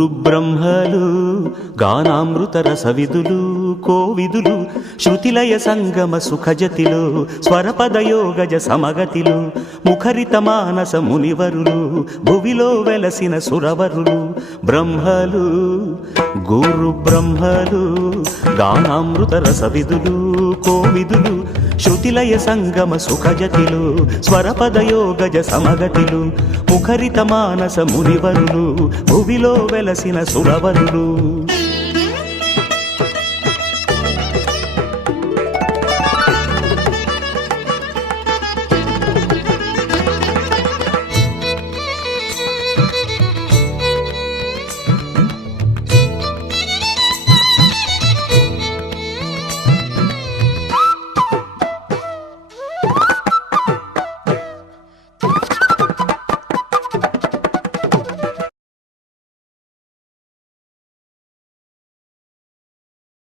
గురు బ్రహ్మలు గానామృత రసవిదులు కోవిదులు శృతిలయ సంగమ సుఖజతిలో స్వరపదయోగజ సమగతిలో ముఖరిత మానస మునివరులు భువిలో వెలసిన సురవరులు బ్రహ్మలు గురు బ్రహ్మలు గానామృత రసవిదులు కోవిదులు శృతిలయ సంగమ సుఖజతిలు స్వరపదయోగజ సమగతిలు ముఖరిత మానస మునివరులు భువిలో వెలసిన సురవరులు